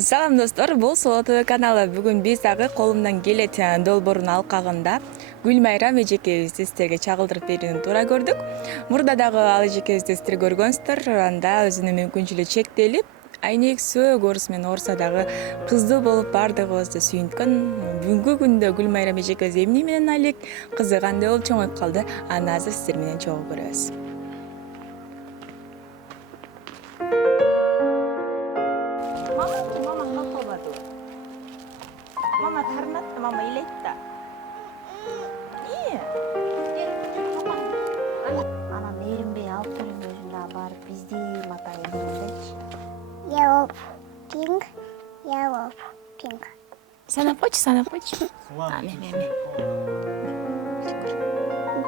Салам достор, бул Соло ТВ каналы. Бүгүн биз дагы колумдан келет долбоордун алкагында Гүлмайрам эжекебизди сиздерге чагылдырып берүүнү туура көрдүк. Мурда дагы ал эжекебизди сиздер көргөнсүздөр, анда өзүнүн мүмкүнчүлүгү чектелип, айнексе көрүсү менен ооруса дагы кыздуу болуп баардыгыбызды сүйүнткөн. Бүгүнкү күндө Гүлмайрам эжекебиз эмне менен алек, кызы кандай болуп чоңоюп калды, аны азыр сиздер менен чогуу көрөбүз. Мама калпабады. Мама тарнатты, мама илетти. Анан эринбей алып келем өзүм дагы барып издейм ата эмнедечи. Yellow, pink, yellow, pink. Санап койчу. Мен.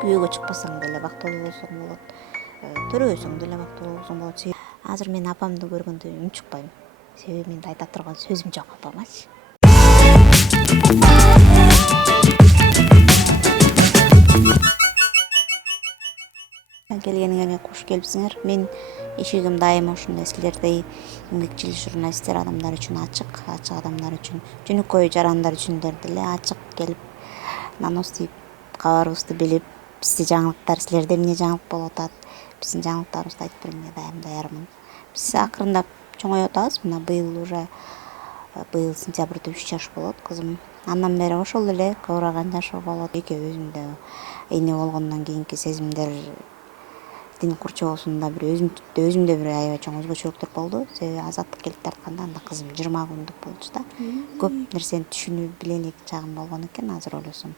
Күйөөгө чыкпасаң деле бактылуу болсоң болот. Төрөбөсөң деле бактылуу болсоң болот. Азыр мен апамды көргөндө унчукпайм. Себеби менде айта турган сөзүм жок апамачы. Келгениңерге кош келипсиңер. Мен эшигим дайыма ушундай силердей эмгекчил журналисттер адамдар үчүн ачык адамдар үчүн, жөнөкөй жарандар үчүн деле ачык келип, нанос тийип, кабарыбызды билип, бизде жаңылыктар, силерде эмне жаңылык болуп атат, биздин жаңылыктарыбызды айтып берүүгө дайым даярмын. Биз акырындап чоңоюп атабыз. Мына быйыл сентябрда 3 жаш болот кызым. Андан бери ошол эле кыбыраган жашы болот. Өзүмдө эне болгондон кийинки сезимдердин курчоосунда өзүмдө бир аябай чоң өзгөчөлүктөр болду. Себеби азаттык келип тартканда анда кызым 20 күндүк болчу да. Көп нерсени түшүнүп биле элек чагым болгон экен азыр ойлосом.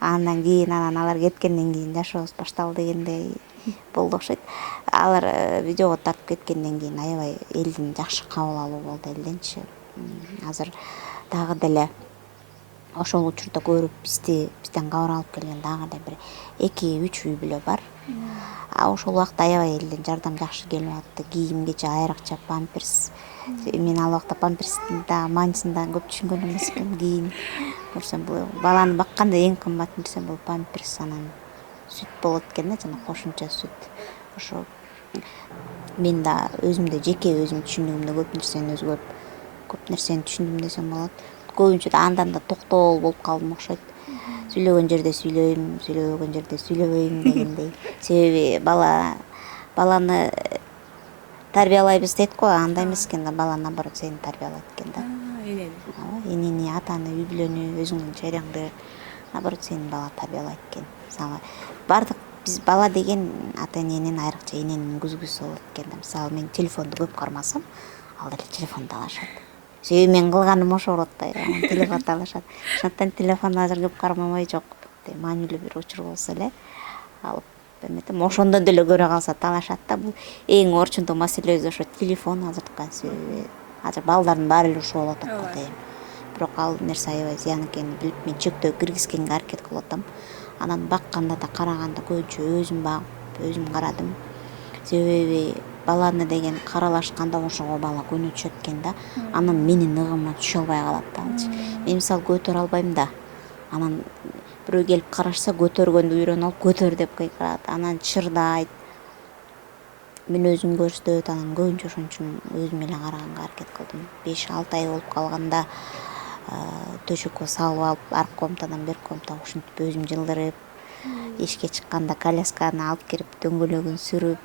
Андан кийин алар кеткенден кийин жашообуз башталды дегендей болду окшойт. Алар видеого тартып кеткенден кийин аябай элдин жакшы кабыл алуу болду элденчи. Азыр дагы деле ошол учурда көрүп бизден кабар алып келген дагы эле бир 2-3 үй бүлө бар. Ошол убакта аябай элдин жардам жакшы келип атты. Кийим кече айрыкча памперс. Мен ал убакта памперстин дагы мааниsin да көп түшүнгөн эмесмин. Кийин көрсөм бул баланы бакканда эң кымбат нерсе бул памперс, анан сүт болот экен да, жана кошумча сүт. Ошо мен да өзүмдө жеке өзүм түшүндүгүмдө көп нерсени түшүндүм десем болот. Көбүнчө да андан да токтоол болуп калдым окшойт. Сүйлөгөн жерде сүйлөйм, сүйлөбөгөн жерде сүйлөбөйм дегендей. Себеби баланы тарбиялайбыз дейт го, андай эмес экен да, бала наоборот сени тарбиялайт экен да. Энени, атаны, үй бүлөнү, өзүңдүн чейреңди наоборот сени бала тарбиялайт экен. Мисалы бардык биз бала деген ата эненин, айрыкча эненин күзгүсү болот экен да. Мисалы мен телефонду көп кармасам, ал деле телефонду алышат. Себеби мен кылганым ошо болуп атпайбы, телефонду алышат. Ошондуктан телефонду азыр көп кармамай, жок маанилүү бир учур болсо эле алып эметем. Ошондон деле көрө калса талашат да. Бул эң орчундуу маселе өзү ошо телефон азырткы. Себеби азыр балдардын баары эле ушул болуп атат атайын. Бирок ал нерсе аябай зыян экенин билип, мен чектөө киргизгенге аракет кылып атам. Анан бакканда да караганда көбүнчө өзүм багып, өзүм карадым. Себеби баланы деген каралашканда ошого бала көнө түшөт экен да. Анан менин ыгыма түшө албай калат да алчы. Мен мисалы көтөрө албайм да. Анан бирөө келип карашса көтөргөндү үйрөнүп алып көтөр деп кыйкырат. Анан чырдайт. Мен өзүм көрсөтөт, анан көбүнчө ошон үчүн өзүм эле караганга аракет кылдым. 5-6 ай болуп калганда төшөккө салып алып, арк комнатадан берки комнатага ушинтип өзүм жылдырып, эшикке чыкканда колясканы алып кирип, дөңгөлөгүн сүрүп,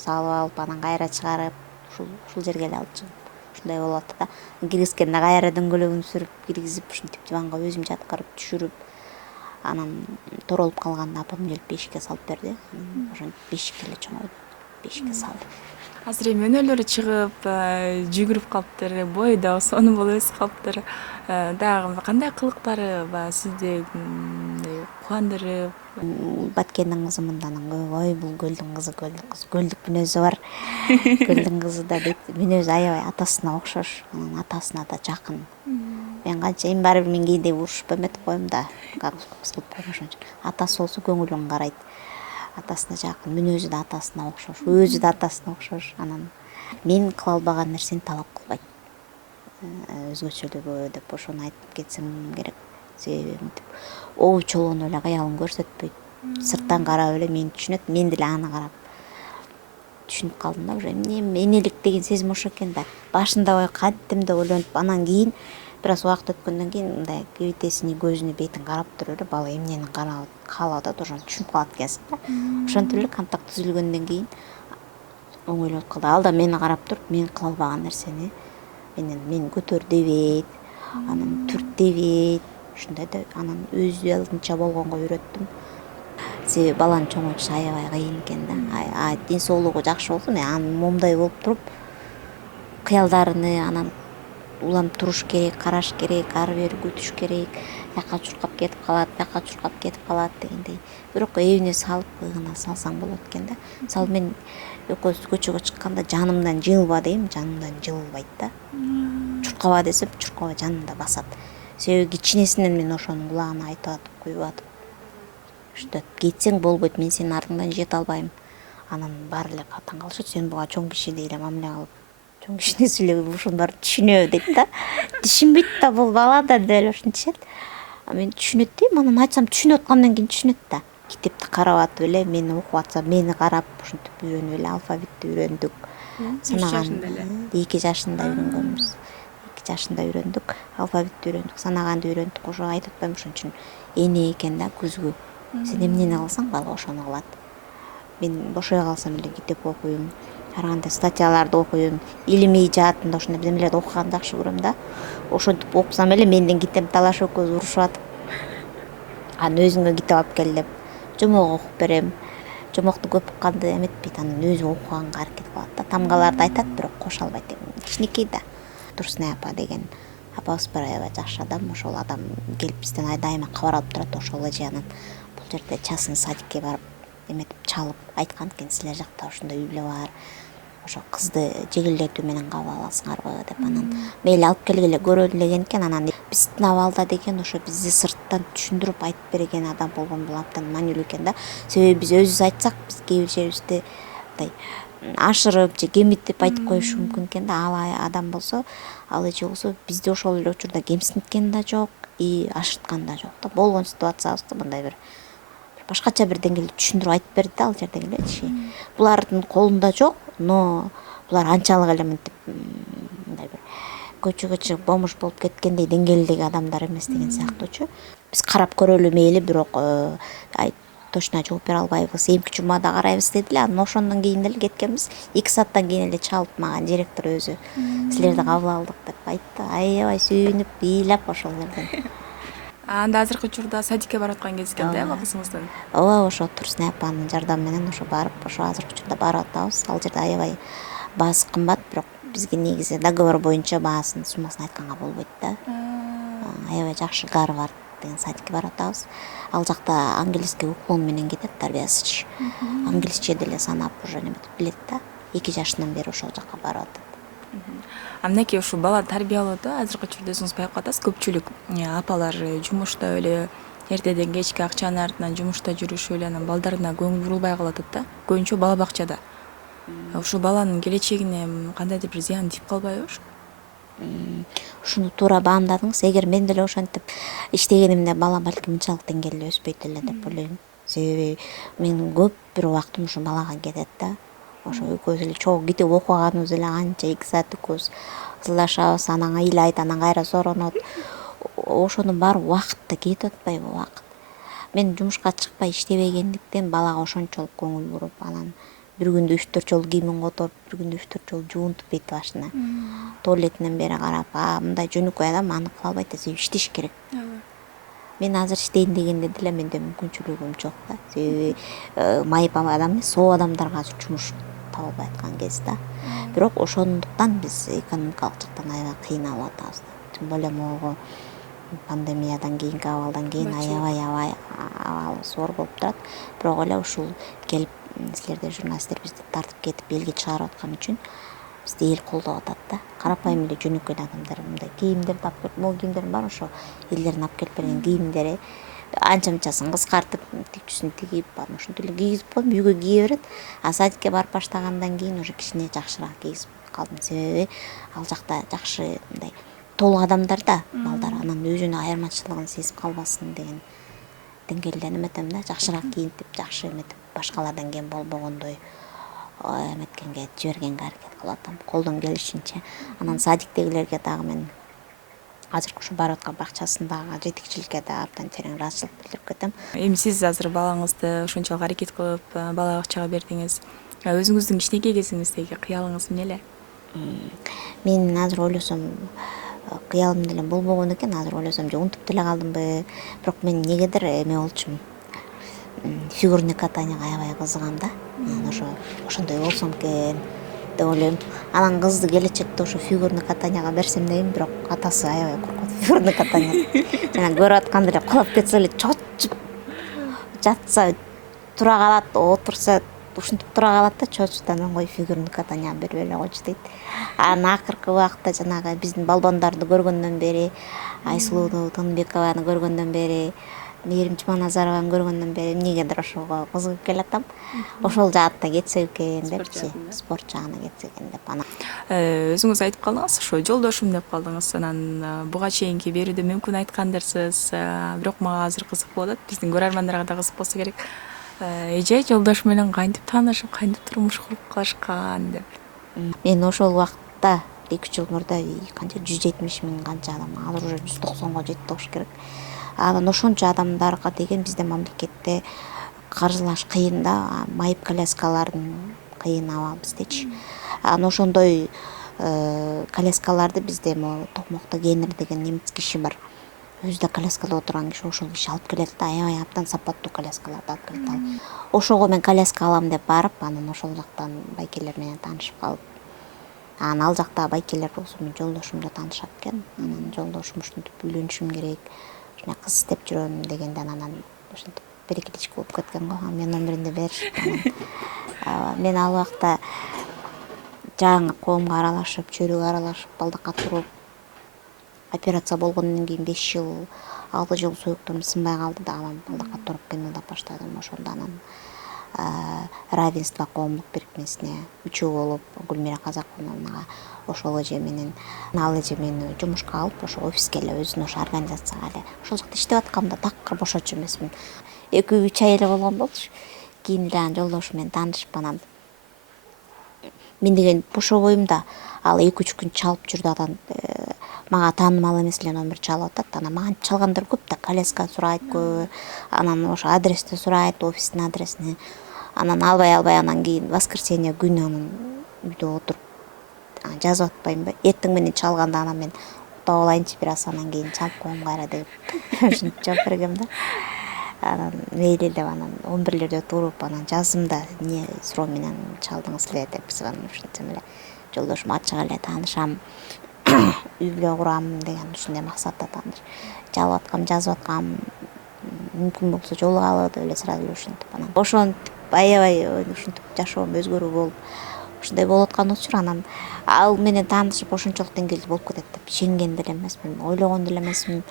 салып алып, анан кайра чыгарып, ушул жерге эле алып чыгып, ушундай болуп атты да. Киргизгенде кайра дөңгөлөгүн сүрүп, киргизип, ушинтип диванга өзүм жаткырып, түшүрүп, анан торолуп калганда апам келип бешикке салып берди. Ошентип бешикке эле чоңойдум. Бешикке салдым. Азыр эми өнөөлөрү чыгып, жүгүрүп калыптыр, бою да сонун болуп өсүп калыптыр. Дагы кандай кылыктары сизди кубандырып? Баткендин кызы мындан ой бул көлдүн кызы, көлдүк мүнөзү бар. Көлдүн кызы да дейт, мүнөзү аябай атасына окшош, анан атасына да жакын. Мен канча эми баары бир мен кийинде урушуп эметип коем да, кылып коем ошон үчүн. Атасы болсо көңүлүн карайт. Атасына жакын, мүнөзү да атасына окшош, өзү да атасына окшош. Анан мен кыла албаган нерсени талап кылбайт. Өзгөчөлүгү деп ошону айтып кетсем керек. Себеби мынтип обу чолоону эле кыялын көрсөтпөйт. Сырттан карап эле мени түшүнөт, мен деле аны карап түшүнүп калдым да, уже эмне энелик деген сезим ошо экен да. Башында кантем деп ойлонуп, анан кийин бир аз убакыт өткөндөн кийин мындай кебетесине, көзүнө, бетин карап туруп эле бала эмнени каалап атат, ошону түшүнүп калат экенсиң да. Ошентип эле контакт түзүлгөндөн кийин оңойлоп калды. Ал да мени карап туруп, мен кыла албаган нерсени мени көтөр дебейт, анан түрт дебейт, ушундай да анан өз алдынча болгонго үйрөттүм. Себеби баланы чоңойтуш аябай кыйын экен да. Ден соолугу жакшы болсо, мен анын момундай болуп туруп, кыялдарыны анан улам туруш керек, караш керек, ары бери күтүш керек, жака чуркап кетип калат, бияка чуркап кетип калат дегендей. Бирок эбине салып, ыгына салсаң болот экен да. Мисалы мен экөөбүз көчөгө чыкканда жанымдан жылба дейм, жанымдан жылбайт да. Чуркаба десем, чуркабай жанымда басат. Себеби кичинесинен мен ошонун кулагына айтып атып, куюп атып, ушинтип кетсең болбойт, мен сенин артыңдан жете албайм. Анан баары эле таң калышат, сен буга чоң кишидей эле мамиле кылып, чоң кишинин сүйлөгөнүн ушунун баарын түшүнөбү дейт да. Түшүнбөйт да, бул бала да деп эле ушинтишет. Мен түшүнөт дейм, анан айтсам түшүнүп аткандан кийин түшүнөт да. Китепти карап атып эле, мени окуп атса, мени карап ушинтип үйрөнүп эле алфавитти үйрөндүк. 3 жашында эле. 2 жашында үйрөнгөнбүз. 2 жашында үйрөндүк, алфавитти үйрөндүк, санаганды үйрөндүк. Ошо айтып атпаймынбы, ошон үчүн эне экен да күзгү. Сен эмнени кылсаң бала ошону кылат. Мен бошой калсам эле китеп окуйм, ар кандай статьяларды окуйм, илимий жаатында ушундай бирдемелерди окуганды жакшы көрөм да. Ошентип окусам эле менден китеп талашып экөөбүз урушуп атып, анан өзүңө китеп алып кел деп жомок окуп берем. Жомокту көп укканды эметпейт, анан өзү окуганга аракет кылат да. Тамгаларды айтат, бирок кошо албайт. Кичинекей да. Турсунай апа деген апабыз бар, аябай жакшы адам. Ошол адам келип бизден дайыма кабар алып турат. Ошол эже анан бул жерде частный садикке барып эметип чалып айткан экен, силер жакта ушундай үй бүлө бар, ошо кызды жегилдетүү менен кабыл аласыңарбы деп. Анан мейли алып келгиле көрөлү деген экен. Анан биздин абалда деген ошо бизди сырттан түшүндүрүп айтып берген адам болгон бул абдан маанилүү экен да. Себеби биз өзүбүз айтсак, биз кээ бир жерибизде мындай ашырып же кемитип айтып коюшу мүмкүн экен да. Ал адам болсо, ал эже болсо бизди ошол эле учурда кемсинткен да жок, и ашырткан да жок да. Болгон ситуациябызды мындай бир башкача бир деңгээлде түшүндүрүп айтып берди да, ал жерден элечи. Булардын колунда жок, но булар анчалык эле мынтип мындай бир көчөгө чыгып бомж болуп кеткендей деңгээлдеги адамдар эмес деген сыяктуучу. Биз карап көрөлү мейли, бирок точно жооп бере албайбыз, эмки жумада карайбыз деди эле. Анан ошондон кийин эле кеткенбиз. 2 сааттан кийин эле чалып мага директор өзү силерди кабыл алдык деп айтты. Аябай сүйүнүп, ыйлап ошол жерден. Анда азыркы учурда садикке барып аткан кез экен да, кызыңыздын. Ооба, ошо Турсунай апанын жардамы менен ошо барып, ошо азыркы учурда барып атабыз. Ал жерде аябай баасы кымбат, бирок бизге негизи договор боюнча баасын, суммасын айтканга болбойт да. Аябай жакшы Гарвард деген садикке барып атабыз. Ал жакта английский уклон менен кетет, тарбиясыч. Англисче деле санап уже неметип билет да. 2 жашынан бери ошол жака барып атат. Мынакей ушу бала тарбиялоодо азыркы учурда өзүңүз байкап атасыз, көпчүлүк апалар жумушта эле эртеден кечке акчанын артынан жумушта жүрүшүп эле анан балдарына көңүл бурулбай калатат да. Көбүнчө бала бакчада. Ушул баланын келечегине кандайдыр бир зыян тийип калбайбы ушу? Ушуну туура баамдадыңыз. Эгер мен деле ошентип иштегенимде балам балким мынчалык деңгээлде өспөйт эле деп ойлойм. Себеби менин көп бир убактым ушу балага кетет да. Ошо экөөбүз эле чогуу китеп окуганыбыз эле канча 2 саат экөөбүз ызылдашабыз, анан ыйлайт, анан кайра соронот. Ошонун баары убакытта кетип атпайбы, убакыт. Мен жумушка чыкпай иштебегендиктен балага ошончолук көңүл буруп, анан бир күндө 3-4 жолу кийимин которуп, бир күндө 3-4 жолу жуунтуп бет башына. Туалетинен бери карап, мындай жөнөкөй адам аны кыла албайт да, себеби иштеш керек. Мен азыр иштейин дегенде деле менде мүмкүнчүлүгүм жок да. Себеби майып адам эмес, соо адамдарга азыр жумуш таба албай аткан кез да. Бирок ошондуктан биз экономикалык жактан аябай кыйналып атабыз да. Тем более могу пандемиядан кийинки абалдан кийин аябай абалыбыз оор болуп турат. Бирок эле ушул келип силердер журналисттер бизди тартып кетип элге чыгарып аткан үчүн бизди эл колдоп атат да. Карапайым эле жөнөкөй адамдар мындай кийимдерди алып келип, могу кийимдердин баары ошо элдердин алып келип берген кийимдери. Анча мынчасын кыскартып, тикчүсүн тигип, ушинтип эле кийгизип коем, үйгө кие берет. А садикке барып баштагандан кийин уже кичине жакшыраак кийгизип калдым. Себеби ал жакта жакшы мындай толук адамдар да балдар, анан өзүнүн айырмачылыгын сезип калбасын деген деңгээлде эметем да, жакшыраак кийинтип, жакшы эметип, башкалардан кем болбогондой эметкенге жибергенге аракет кылып атам колдон келишинче. Анан садиктегилерге дагы мен азыркы ушу барып аткан бакчасындагы жетекчиликке да абдан терең ыраазычылык билдирип кетем. Эми сиз азыр балаңызды ушунчалык аракет кылып бала бакчага бердиңиз. Өзүңүздүн кичинекей кезиңиздеги кыялыңыз эмне эле? Мен азыр ойлосом кыялым деле болбогон экен. Азыр ойлосом же унутуп деле калдымбы. Бирок мен негедир эме болчумун. Фигурный катанияга аябай кызыгам да. Анан ошондой болсом экен деп ойлойм. Анан кызды келечекте ошо фигурный катанияга берсем дейм, бирок атасы аябай коркот фигурный катания. Жана көрүп атканда эле кулап кетсе эле чоочуп жатса тура калат, отурса ушинтип тура калат да чоочут. Анан кой фигурный катанияга бербей эле койчу дейт. Анан акыркы убакытта жанагы биздин балбондорду көргөндөн бери, Айсулууну, Тыныбекованы көргөндөн бери, Мээрим Чуманазарованы көргөндөн бери эмнегедир ошого кызыгып келатам. Ошол жаатта кетсек экен депчи, спорт жагына кетсек экен деп. Анан Өзүңүз айтып калдыңыз, ошо жолдошум деп калдыңыз. Анан буга чейинки берүүдө мүмкүн айткандырсыз, бирок мага азыр кызык болуп атат. Биздин көрөрмандарга да кызык болсо керек. Эже жолдошу менен кантип таанышып, кантип турмуш куруп калышкан деп. мен ошол убакытта 2-3 жыл мурда канча 170 000 канча адам, азыр уже 190 жетти болуш керек. Анан ошончо адамдарга деген биздин мамлекетте каржылаш кыйын да, майып коляскалардын кыйын аба биздечи. Анан ошондой коляскаларды бизде могу Токмокто Генер деген немец киши бар. Өзү да коляскада отурган киши, ошол киши алып келет да, аябай абдан сапаттуу коляскаларды алып келет. Ошого мен коляска алам деп барып, анан ошол жактан байкелер менен таанышып калып, анан ал жактагы байкелер болсо менин жолдошумду таанышат экен. Анан жолдошум ушинтип үйлөнүшүм керек, ушундай кыз издеп жүрөм дегенде анан ушинтип перекличка болуп кеткен го. Мен номеримди беришип, анан мен ал убакта жаңы коомго аралашып, чөйрөгө аралашып, балдакка туруп, операция болгондон кийин 5 жыл, 6 жыл сөөктөрүм сынбай калды да, анан балдакка туруп кыймылдап баштадым. Ошондо анан равенство коомдук бирикмесине үчөө болуп, Гүлмира Казакуновнага ошол эже менен, ал эже мени жумушка алып, ошо офиске эле өзүнүн ошо организацияга эле ошол жакта иштеп атканымда такыр бошочу эмесмин. 2-3 ай эле болгон болчу. Кийин эле анан жолдошум менен таанышып, анан мен деген бошобойм да, ал 2-3 күн чалып жүрдү. Анан мага таанымал эмес эле номер чалып атат. Анан мага чалгандар көп да, коляска сурайт көбү. Анан ошо адрести сурайт, офистин адресини. Анан албай анан кийин воскресенье күнү анан үйдө отуруп жазып атпаймынбы. Эртең менен чалганда анан мен уктап алайынчы бир аз, анан кийин чалып коем кайра деп ушинтип жооп бергем да. Анан мейли деп анан 11-лерде туруп, анан жаздым да, эмне суроо менен чалдыңыз эле деп. Анан ушинтсем эле жолдошум ачык эле таанышам, үй бүлө курам деген ушундай максатта таанышып, чалып аткам, жазып аткам, мүмкүн болсо жолугалы деп эле сразу эле ушинтип, анан ошентип аябай ушинтип жашоом өзгөрүү болуп, ушундай болуп аткан учур. Анан ал менен таанышып ошончолук деңгээлде болуп кетет деп ишенген деле эмесмин, ойлогон деле эмесмин.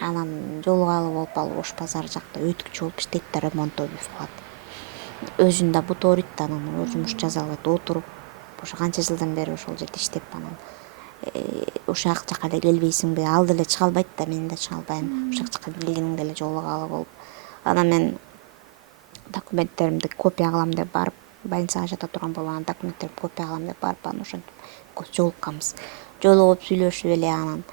Анан жолугалы болуп, ал Ош базар жакта өтүкчү болуп иштейт да, ремонт кылат. Өзүн да бут ооруйт, анан жумуш жаза албайт, отуруп ошо канча жылдан бери ошол жерде иштеп, анан ушак жака эле келбейсиңби, ал деле чыга албайт да, мен да чыга албайм. Ушак жака келгениңде эле жолугалы болуп, анан мен документтеримди копия кылам деп барып, больницага жата турган болуп, анан документтеримди копия кылам деп барып, анан ошентип жолукканбыз. Жолугуп сүйлөшүп эле, анан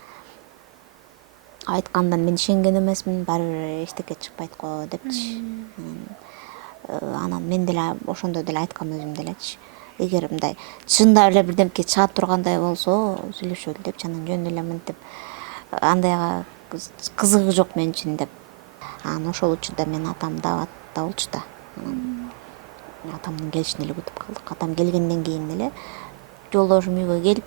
айткандан мен ишенген эмесмин, баары бир эчтеке чыкпайт го депчи. Анан мен деле ошондо деле айткам өзүм делечи. Эгер мындай чындап эле бирдемке чыга тургандай болсо сүйлөшөлү депчи, анан жөн эле мынтип андайга кызыгы жок мен үчүн деп. Анан ошол учурда мен атам дабатта болчу да. Анан атамдын келишин эле күтүп калдык. Атам келгенден кийин эле жолдошум үйгө келип,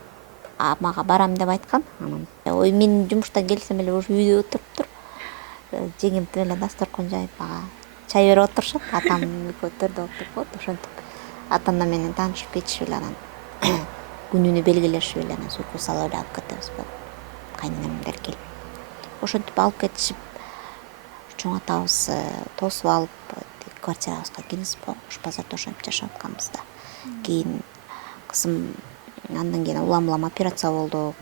мага барам деп айткан. Анан ой, мен жумуштан келсем эле ушу үйдө отуруптур. Жеңем эле дасторкон жайып мага чай берип отурушат. Атам экөө төрдө отуруп коет. Ошентип атамдан менен таанышып кетишип эле, анан күнүнү белгилешип эле, анан сүйкү салып эле алып кетебиз го. Кайненемдер келип. Ошентип алып кетишип, чоң атабыз тосуп алып, квартирабызга киргизип, Ош базарда ошентип жашап атканбыз да. Кийин кызым андан кийин улам операция болду.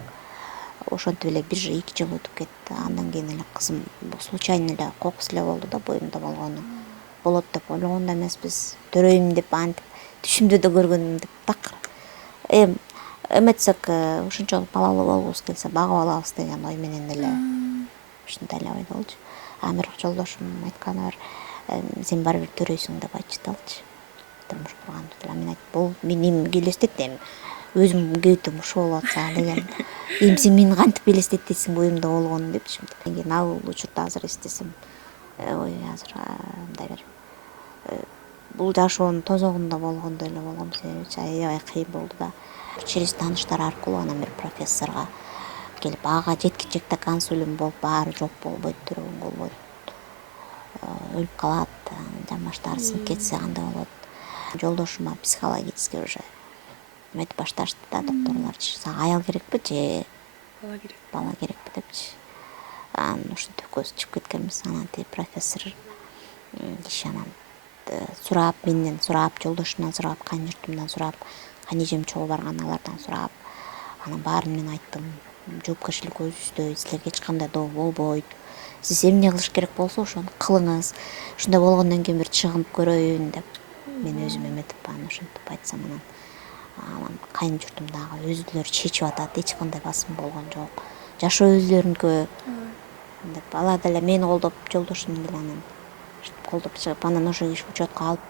Ошентип эле 1-2 жыл өтүп кетти. Андан кийин эле кызым случайно эле кокус эле болду да, боюмда болгону. болот деп ойлогон да эмеспиз. Төрөйм деп антип түшүмдө да көргөнмүн деп так. Эметсек ушунчалык балалуу болгубуз келсе багып алабыз деген ой менен эле ушундай эле ойдо болчу. Бирок жолдошум айтканы бар, сен баары бир төрөйсүң деп айтчу далчы. Турмуш курганда деле мен айттым, бул менин элестетти, эми өзүм кебитим ушул болуп атса деген. Сен мени кантип элестетесиң оюмда болгонун депчи. Кийин ал учурда азыр эстесем, ой азыр мындай бир бул жашоонун тозогунда болгондой эле болгом, себеби аябай кыйын болду да. Через тааныштар аркылуу анан бир профессорго келип, ага жеткичекте консулиум болуп баары жок болбойт, төрөгөнгө болбойт, өлүп калат, жан баштары сынып кетсе кандай болот. Жолдошума психологический уже эметип башташты да докторлорчу. Сага аял керекпи же бала керекпи депчи. Анан ушинтип экөөбүз чыгып кеткенбиз. Анан тиги профессор киши анан сурап, менден сурап, жолдошумдан сурап, кайын журтумдан сурап, кайын эжем чогуу барган алардан сурап, анан баарын мен айттым. Жоопкерчилик өзүбүздө, силерге эч кандай доо болбойт. Сиз эмне кылыш керек болсо ошону кылыңыз. Ушундай болгондон кийин бир чыгынып көрөйүн деп мен өзүм эметип анан ошентип айтсам, анан кайын журтум дагы өзүлөрү чечип атат, эч кандай басым болгон жок. Жашоо өзүлөрүнүкү деп алар деле мени колдоп, жолдошум деле анан колдоп чыгып, анан ошо киши учетко алып,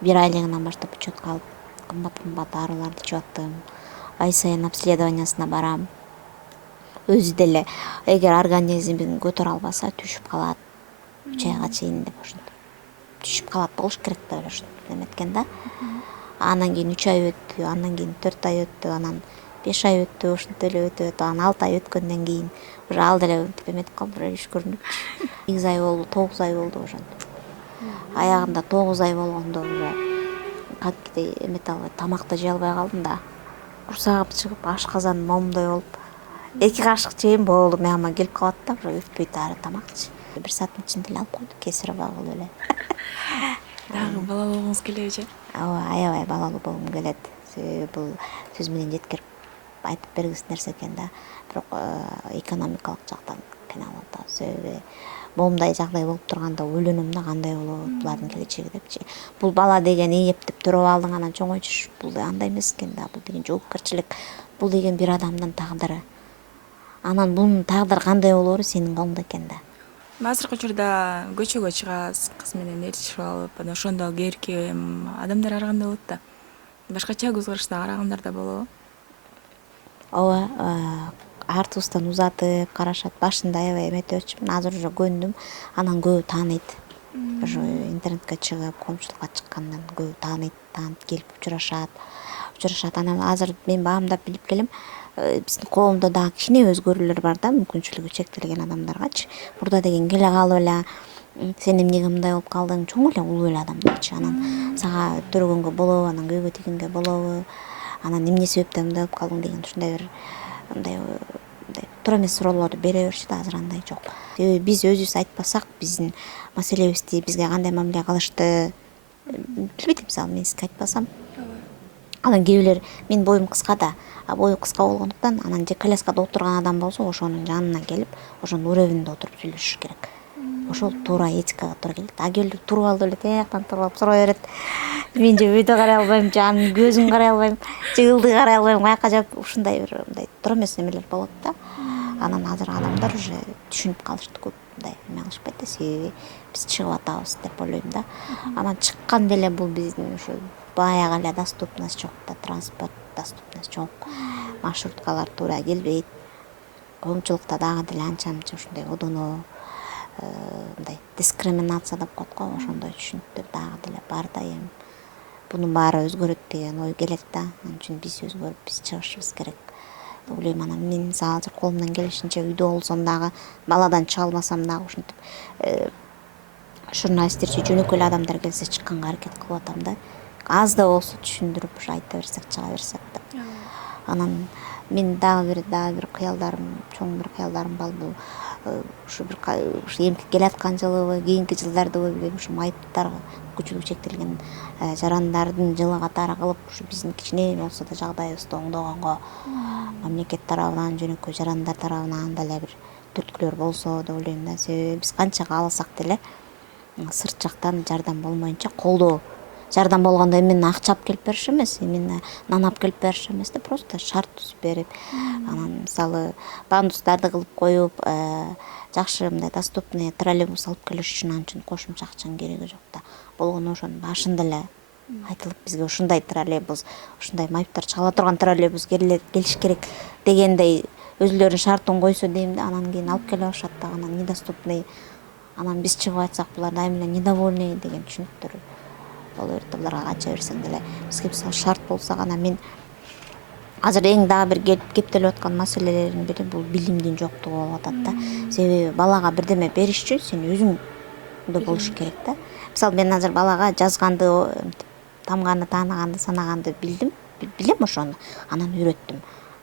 1 айлыгынан баштап учетко алып, кымбат дарыларды ичип аттым. Ай сайын обследованиясына барам. Өзү деле эгер организмин көтөрө албаса түшүп калат. 3 айга чейин деп ошентип. Түшүп калат болуш керек деп ошентип эметкен да. Анан кийин 3 ай өттү, андан кийин 4 ай өттү, анан 5 ай өттү, ошентип эле өтүп, анан 6 ай өткөндөн кийин уже ал деле эметип калып, иш көрүнүп 8 ай болду, 9 ай болду ошентип. Аягында 9 ай болгондо уже кантип эмете албай, тамакты жей албай калдым да. Курсагым чыгып, ашказан момдой болуп, 2 кашык жейм болду, мягама келип калат да, уже өтпөйт ары тамакчы. 1 сааттын ичинде эле алып койду, кесири багып эле. Дагы балалуу болгуңуз келеби? Ооба, аябай балалуу болгум келет. Себеби бул сөз менен жеткирип айтып бергисиз нерсе экен да. Бирок экономикалык жактан кыйналып атабыз. Себеби моундай жагдай болуп турганда ойлоном да, кандай болот булардын келечеги депчи. Бул бала деген эптеп төрөп алдың анан чоңойтуш, бул андай эмес экен да. Бул деген жоопкерчилик, бул деген бир адамдын тагдыры. Анан бунун тагдыры кандай болору сенин колуңда экен да. Азыркы учурда көчөгө чыгасыз, кыз менен ээрчишип алып, анан ошондо эркем адамдар ар кандай болот да. Башкача көз караштагы карагандар да болобу? Ооба, артыбыздан узатып карашат. Башында аябай эметип өтчүмүн, азыр уже көндүм. Анан көбү тааныйт. Уже интернетке чыгып, коомчулукка чыккандан көбү таанып келип учурашат. Анан азыр мен баамдап билип келем, биздин коомдо дагы кичине өзгөрүүлөр бар да, мүмкүнчүлүгү чектелген адамдаргачы. Мурда деген келе калып эле, сен эмнеге мындай болуп калдың, чоң эле улуу эле адамдарчы. Анан сага төрөгөнгө болобу, анан күйөөгө тийгенге болобу, анан эмне себептен мындай болуп калдың деген ушундай бир мындай туура эмес суроолорду бере беришти да, азыр андай жок. Себеби биз өзүбүз айтпасак, биздин маселебизди, бизге кандай мамиле кылышты билбейт, мисалы мен сизге айтпасам. Анан кээ бирлер, менин боюм кыска да, бою кыска болгондуктан, анан же коляскада отурган адам болсо, ошонун жанына келип, ошонун уребинде отуруп сүйлөшүш керек. Ошол туура этикага туура келет. Кээ бирлер туруп алып эле тияктан туруп алып сурай берет. Мен же өйдө карай албайм, же анын көзүн карай албайм, же ылдый карай албайм, каяка жаап, ушундай бир мындай туура эмес немелер болот да. Анан азыр адамдар уже түшүнүп калышты, көп мындай эме кылышпайт да, себеби биз чыгып атабыз деп ойлойм да. Анан чыккан деле бул биздин ушу баягы эле доступность жок да, транспорт доступность жок, маршруткалар туура келбейт. Коомчулукта дагы деле анча мынча ушундай одоно мындай дискриминация деп коет го, ошондой түшүнүктөр дагы деле бар да. Эми бунун баары өзгөрөт деген ой келет да. Анын үчүн биз өзгөрүп, биз чыгышыбыз керек деп ойлойм. Анан мен мисалы азыр колумдан келишинче үйдө болсом дагы, баладан чыга алмасам дагы ушинтип журналисттерчи жөнөкөй эле адамдар келсе чыкканга аракет кылып атам да. Аз да болсо түшүндүрүп айта берсек, чыга берсек да. Анан мен дагы бир кыялдарым, чоң бир кыялдарым бар. Бул ушу эмки келаткан жылыбы, кийинки жылдардыбы билбейм, ушу майыптарга, мүмкүнчүлүгү чектелген жарандардын жылы катары кылып, ушу биздин кичине болсо да жагдайыбызды оңдогонго мамлекет тарабынан, жөнөкөй жарандар тарабынан деле бир түрткүлөр болсо деп ойлойм да. Себеби биз канча кааласак деле сырт жактан жардам болмоюнча колдоо. Жардам болгондо эмне акча алып келип бериш эмес, эмне нан алып келип бериш эмес да, просто шарт түзүп берип, анан мисалы пандустарды кылып коюп, жакшы мындай доступный троллейбус алып келиш үчүн анын үчүн кошумча акчанын кереги жок да. Болгону ошонун башында эле айтылып бизге ушундай троллейбус, ушундай майыптар чыгала турган троллейбус келиш керек дегендей өзүлөрүнүн шартын койсо дейм да, анан кийин алып келе башат да, анан недоступный, анан биз чыгып айтсак булар дайым эле недовольный деген түшүнүктөр боло берет. Буларга кача берсең деле бизге мисалы шарт болсо гана. Мен азыр эң дагы бир кептелип аткан маселелердин бири бул билимдин жоктугу болуп атат да. Себеби балага бирдеме бериш үчүн сен өзүңдө болуш керек да. Мисалы мен азыр балага жазганды, тамганды, тааныганды, санаганды билем ошону, анан үйрөттүм.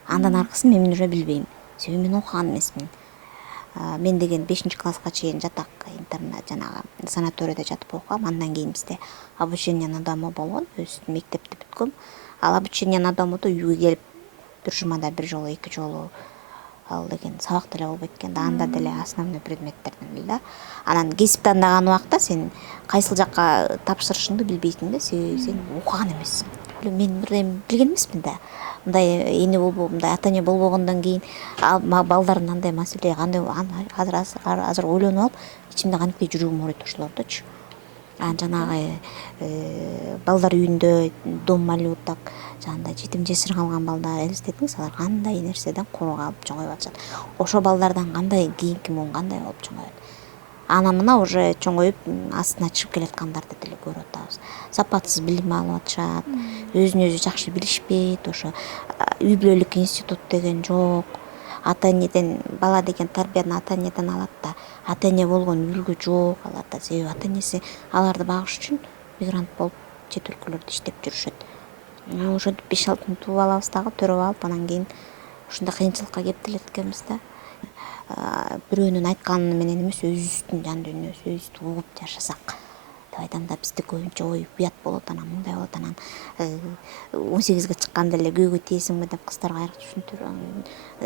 Андан аркысын мен уже билбейм. Себеби мен окуган эмесмин. Мен деген 5-класска чейин жатак интернат, жанагы санаторийде жатып окугам. Андан кийин бизде обучение на дому болгон, өз мектепти бүткөм. Ал обучение на домуду үйгө келип бир жумада бир жолу, эки жолу ал деген сабак деле болбойт экен да, анда деле основной предметтерден эле да. Анан кесип тандаган убакта сен кайсыл жакка тапшырышыңды билбейсиң да, себеби сен окуган эмессиң. Мен бирдеме билген эмесмин да. Мындай эне болбоп, мындай ата эне болбогондон кийин балдардын андай маселе кандай азыр ойлонуп алып, ичимде кантип жүрөгүм ооруйт ошолордочу. Жанагы балдар үйүндө дом малюток, жандай жетим жесир калган балдар, элестетиңиз, алар кандай нерседен куру калып чоңоюп атышат. Ошо балдардан кандай кийинки муун кандай болуп чоңоет. Ана мына уже чоңоюп астына чыгып келаткандарды деле көрүп атабыз. Сапатсыз билим алып атышат, өзүн өзү жакшы билишпейт, ошо үй бүлөлүк институт деген жок. Ата энеден бала деген тарбияны ата энеден алат да, ата эне болгон үлгү жок аларда. Себеби ата энеси аларды багыш үчүн мигрант болуп чет өлкөлөрдө иштеп жүрүшөт. Ошентип 5-6 тууп алабыз дагы, төрөп алып, анан кийин ушундай кыйынчылыкка кептелет экенбиз да. Бирөөнүн айтканы менен эмес, өзүбүздүн жан дүйнөбүз, өзүбүздү угуп жашасак деп айтам да. Бизде көбүнчө ой уят болот, анан мындай болот, анан 18-ге чыкканда эле күйөөгө тийесиңби деп кыздарга айрыкча түшүндүрөм.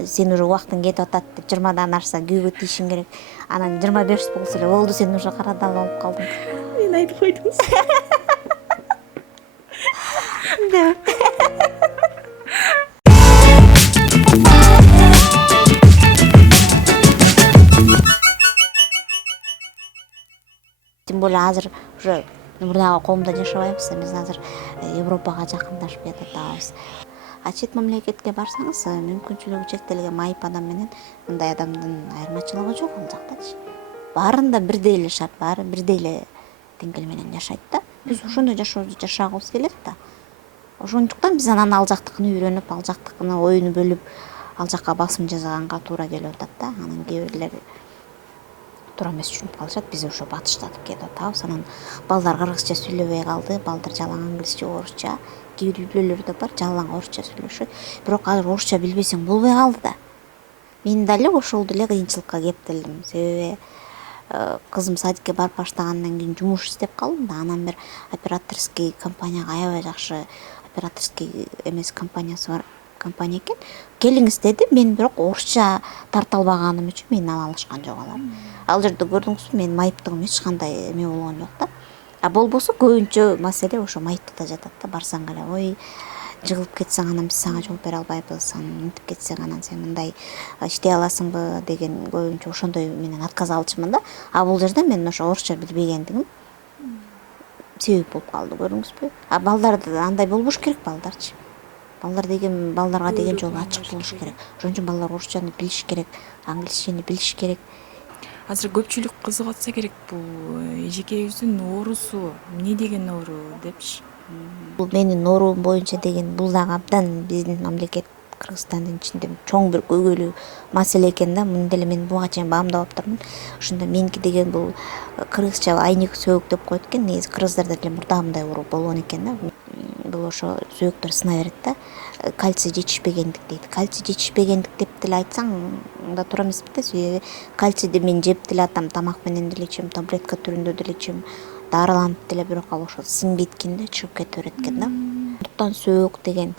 Сен уже убактың кетип атат деп 20-дан ашса күйөөгө тийишиң керек. Анан 25 болсо эле болду, сен уже карадал болуп калдың. Мен айтып койдуңуз. Тем более азыр уже мурдагы коомдо жашабайбыз, биз азыр Европага жакындашып жатабыз. Чет мамлекетке барсаңыз, мүмкүнчүлүгү чектелген майып адам менен мындай адамдын айырмачылыгы жок ал жактачы. Баарында бирдей эле шарт, баары бирдей эле деңгээл менен жашайт да. Биз ошондой жашоодо жашагыбыз келет да. Ошондуктан биз анан ал жактыкын үйрөнүп, ал жактыкына оюну бөлүп, ал жакка басым жасаганга туура келип атат да. Анан кээ бирлер туура эмес түшүнүп калышат, биз ошо батыштатып кетип атабыз. Анан балдар кыргызча сүйлөбөй калды, балдар жалаң англисче, орусча. Кээ бир үй бүлөлөрдө бар, жалаң орусча сүйлөшөт. Бирок азыр орусча билбесең болбой калды да. Мен дали ошол деле кыйынчылыкка кептелдим. Себеби кызым садикке барып баштагандан кийин жумуш издеп калдым да. Анан бир операторский компанияга, аябай жакшы операторский эмес компаниясы бар компания экен. Келиңиз деди, мен бирок орусча тарта албаганым үчүн мени ала алышкан жок алар. Ал жерде көрдүңүзбү, менин майыптыгым эч кандай эме болгон жок да. Болбосо көбүнчө маселе ошо майыптыкта жатат да. Барсаң эле, ой, жыгылып кетсең анан биз сага жол бере албайбыз, анан мынтип кетсең анан сен мындай иштей аласыңбы деген көбүнчө ошондой менен отказ алчумун да. Бул жерде мен ошо орусча билбегендигим себеп болуп калды, көрдүңүзбү? Балдарды андай болбош керек, балдарчы. Балдарга деген жол ачык болуш керек. Ошон үчүн балдар орусчаны билиш керек, англисчени билиш керек. Азыр көпчүлүк кызыгып атса керек, бул эжекебиздин оорусу эмне деген оору депчи. Бул менин ооруум боюнча деген бул дагы абдан биздин мамлекет Кыргызстандын ичинде чоң бир көйгөйлүү маселе экен да. Муну деле мен буга чейин баамдап аптырмын. Ошондо меники деген бул кыргызча айник сөөгүк деп коет экен. Негизи кыргыздарда деле мурда мындай оору болгон экен да. Бул ошо сөөктөр сына берет да. Кальций жетишпегендик дейт. Кальций жетишпегендик деп деле айтсаң да туура эмеспи да. Себеби кальцийди мен жеп деле атам, тамак менен деле ичем, таблетка түрүндө деле ичем, дарыланып деле, бирок ал ошо сиңбейт экен да, чыгып кете берет экен да. Ошондуктан сөөк деген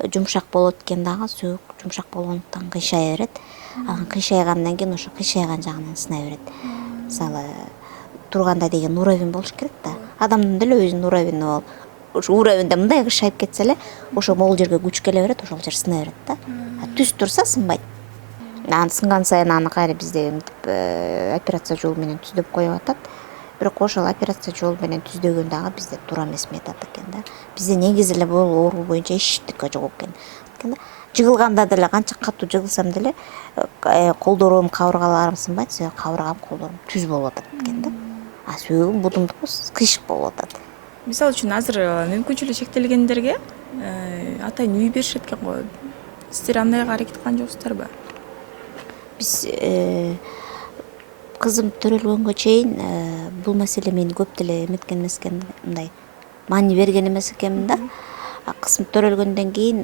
жумшак болот экен дагы. Сөөк жумшак болгондуктан кыйшай берет. Анан кыйшайгандан кийин ошо кыйшайган жагынан сына берет. Мисалы турганда деген уровень болуш керек да. Адамдын деле өзүнүн уровени бол. Ошо уровенде мындай шайып кетсе эле, ошо могул жерге күч келе берет, ошол жер сына берет да. Түз турса сынбайт. Аны сынган сайын аны кайра бизде операция жолу менен түздөп коюп атат. Бирок ошол операция жолу менен түздөгөн дагы бизде туура эмес метод экен да. Бизде негизи эле бул оору боюнча эчтеке жок экен. Жыгылганда деле канча катуу жыгылсам деле колдорум, кабыргаларым сынбайт, себеби кабыргам, колдорум түз болуп атат экен да. А сүйөгүм, будумдуку кыйшык болуп атат. Мисалы үчүн азыр мүмкүнчүлүгү чектелгендерге атайын үй беришет экен го. Сиздер андайга аракет кылган жоксуздарбы? Биз кызым төрөлгөнгө чейин бул маселе мени көп деле эметкен эмес экен, мындай маани берген эмес экенмин да. Кызым төрөлгөндөн кийин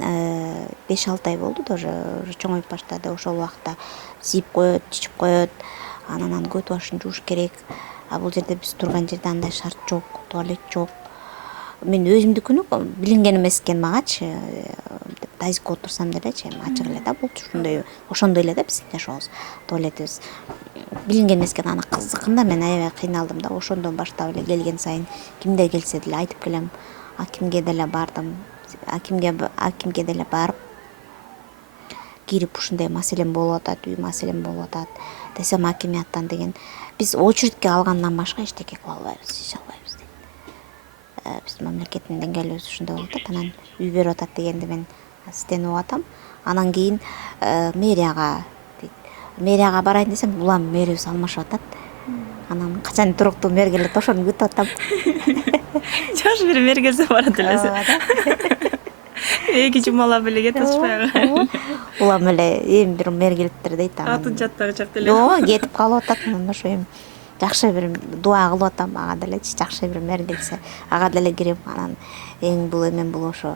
5-6 ай болду да, уже чоңоюп баштады. Ошол убакта сийип коет, чичип коет, анан көт башын жууш керек. А бул жерде биз турган жерде андай шарт жок, туалет жок. Мен өзүмдүкүнү билинген эмес экен магачы, тазикке отурсам делечи, ачык эле да болчу, ошондой эле да биздин жашообуз, туалетибиз. Билинген эмес экен, аны кыздыкында мен аябай кыйналдым да. Ошондон баштап эле келген сайын кимдер келсе деле айтып келем. Акимге деле бардым. Акимге деле барып кирип ушундай маселем болуп атат, үй маселем болуп атат десем, акимияттан деген биз очередке алгандан башка эчтеке кыла албайбыз, иш албайбыз дейт. Биздин мамлекеттин деңгээлибиз ушундай болуп атат. Анан үй берип атат дегенди мен сизден угуп атам. Анан кийин мэрияга дейт. Мэрияга барайын десем, улам мэрибиз алмашып атат. Анан качан туруктуу мэр келет, ошону күтүп атам. Жаш бир мэр келсе барат элесиз. Эки жумалап эле кетишпайбы? Улам эле эми бир мэр келиптир дейт. Атын жаттагы чак деле. Жок, кетип калып атат. Анан ошо эми жакшы бир дуа кылып атам ага делечи, жакшы бир мэр келсе, ага деле кирем. Анан эң бул эмен бул ошо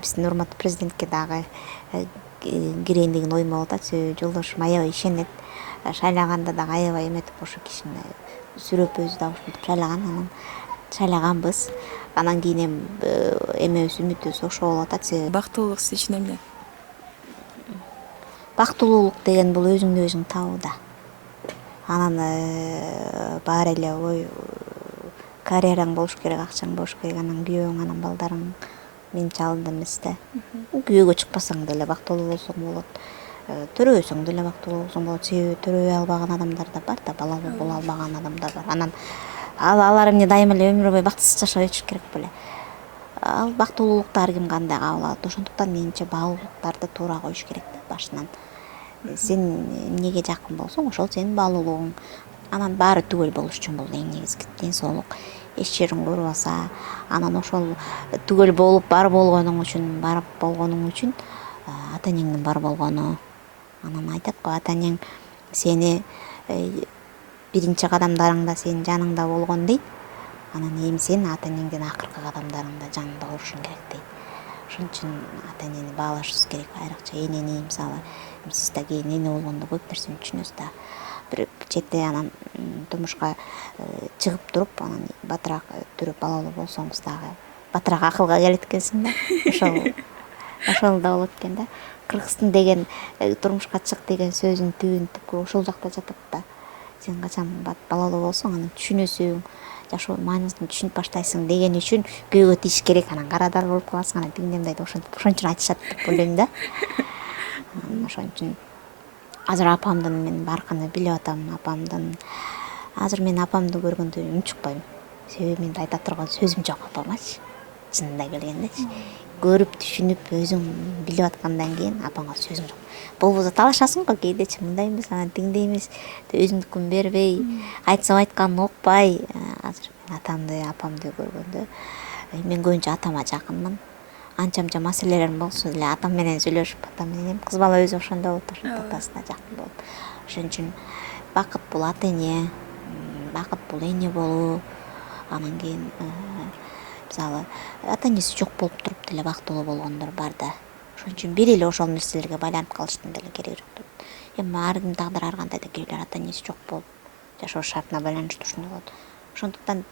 биздин урматтуу президентке дагы кирейин деген оюм болуп атат. Себеби жолдошум аябай ишенет. Шайлаганда дагы аябай эметип ошо кишини сүрөп өзү дагы ушинтип шайлаган. Анан шайлаганбыз. Анан кийин эмебиз, үмүтүбүз ошо болуп атат. Себеби Бактылуулук сиз үчүн эмне? бактылуулук деген бул өзүңдү өзүң табуу да. Анан баары эле ой карьераң болуш керек, акчаң болуш керек, анан күйөөң, анан балдарың менче алында эмес да. Күйөөгө чыкпасаң деле бактылуу болсоң болот. Төрөбөсөң деле бактылуу болсоң болот. Себеби төрөбөй албаган адамдар да бар да, балалуу боло албаган адамдар бар. Анан алар эмне дайыма эле өмүр бою бактысыз жашап өтүш керек беле. Ал бактылуулукту ар ким кандай кабыл алат. Ошондуктан менимче баалуулуктарды туура коюш керек да башынан. Сен эмнеге жакын болсоң, ошол сенин баалуулугуң. Анан баары түгөл болуш үчүн бул эң негизги ден соолук. Эч жериң оорубаса, анан ошол түгөл болуп бар болгонуң үчүн ата энеңдин бар болгону. Анан айтат го, ата энең сени биринчи кадамдарыңда сенин жаныңда болгон дейт. Анан эми сен ата энеңдин акыркы кадамдарыңда жанында болушуң керек дейт. Ошон үчүн ата энени баалашыбыз керек. Айрыкча энени, мисалы, сиз да кийин эне болгондо көп нерсени түшүнөсүз да. Бир четте анан турмушка чыгып туруп, анан батыраак төрөп балалуу болсоңуз дагы батыраак акылга келет экенсиң да. Ошол да болот экен да. Кыргыздын деген турмушка чык деген сөзүнүн түбү ошол жакта жатат да. Сен качан балалуу болсоң, анан түшүнөсүң, жашоо маанисин түшүнүп баштайсың деген үчүн күйөөгө тийиш керек. Анан карадар болуп каласың, анан тиңдей мындайда ошон үчүн айтышат деп ойлойм да. Ошон үчүн азыр апамдын мен баркыны билип атам. Азыр мен апамды көргөндө үн чыкпайм. Себеби менде айта турган сөзүм жок апамачы. Чынында келгендечи. Көрүп, түшүнүп, өзүң билип аткандан кийин апаңа сөзүм жок. Болбосо талашасың го кээдечи, мындай эмес, анан тиңдей эмес, өзүмдүкүн бербей, айтсам айтканын укпай. Азыр мен атамды, апамды көргөндө мен көбүнчө атама жакынмын. Анча-мынча маселелерим болсо деле атам менен сүйлөшүп, атам менен кыз бала өзү ошондой болот, ошондо атасына жакын болуп. Ошон үчүн бакыт бул ата эне, бакыт бул эне болуу. Анан кийин мисалы ата энеси жок болуп туруп деле бактылуу болгондор бар да. Ошон үчүн бир эле ошол нерселерге байланып калыштын деле кереги жок. Эми ар кимдин тагдыры ар кандай да кээбилер ата энеси жок болуп жашоо шартына байланыштуу ушундай болот. Ошондуктан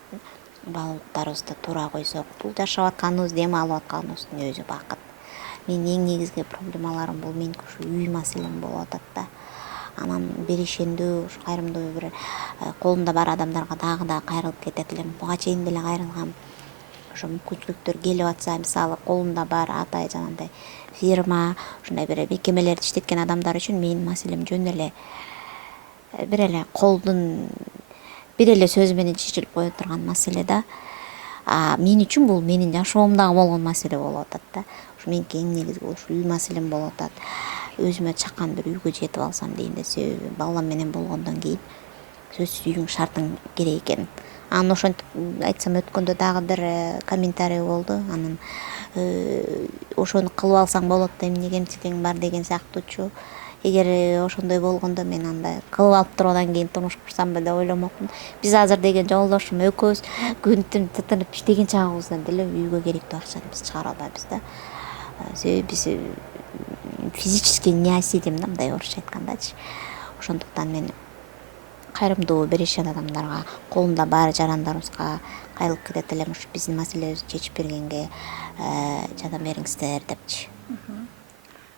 баалуулуктарыбызды туура койсок, бул жашап атканыбыз, дем алып атканыбыздын өзү бакыт. Менин эң негизги проблемаларым бул менин ушу үй маселем болуп атат да. анан беришендүү, ушу кайрымдуу бир колунда бар адамдарга дагы да кайрылып кетет элем. Буга чейин деле кайрылгам. Ошо мүмкүнчүлүктөр келип атса, мисалы колунда бар атай жанагындай фирма, ушундай бир мекемелерде иштеткен адамдар үчүн менин маселем жөн эле бир эле колдун бир эле сөзү менен чечилип кое турган маселе да. Мен үчүн бул менин жашоомдагы болгон маселе болуп атат да. Ушу меники эң негизги ушул үй маселем болуп атат. Өзүмө чакан бир үйгө жетип алсам дейм да, себеби балам менен болгондон кийин сөзсүз үйүң шартың керек экен. Анан ошентип айтсам өткөндө дагы бир комментарий болду. Анан ошону кылып алсаң болот да, эмне кемчилигиң бар деген сыяктуучу. Эгер ошондой болгондо мен андай кылып алып туруп анан кийин турмуш курсамбы деп ойломокмун. Биз азыр деген жолдошум экөөбүз күн түн тытынып иштеген чагыбыздан деле үйгө керектүү акчаны биз чыгара албайбыз да. Себеби биз физически не осилим да, мындай орусча айткандачы. Ошондуктан мен кайрымдуу беришен адамдарга, колунда баары жарандарыбызга кайрылып кетет элем. Ушу биздин маселебизди чечип бергенге жардам бериңиздер депчи.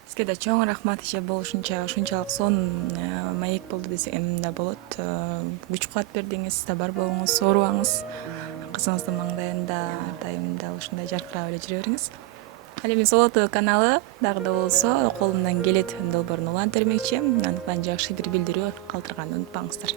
Сизге да чоң рахмат иши болушунча ушунчалык сонун маек болду десем да болот. Күч кубат бердиңиз, табар болуңуз, оорубаңыз. Кызыңыздын маңдайында ар дайым дал ушундай жаркырап эле жүрө бериңиз. Ал эми Соло ТВ каналы дагы да болсо колумдан келет долбоорун улантып бермекчи. Андыктан жакшы бир билдирүү калтырганды унутпаңыздар.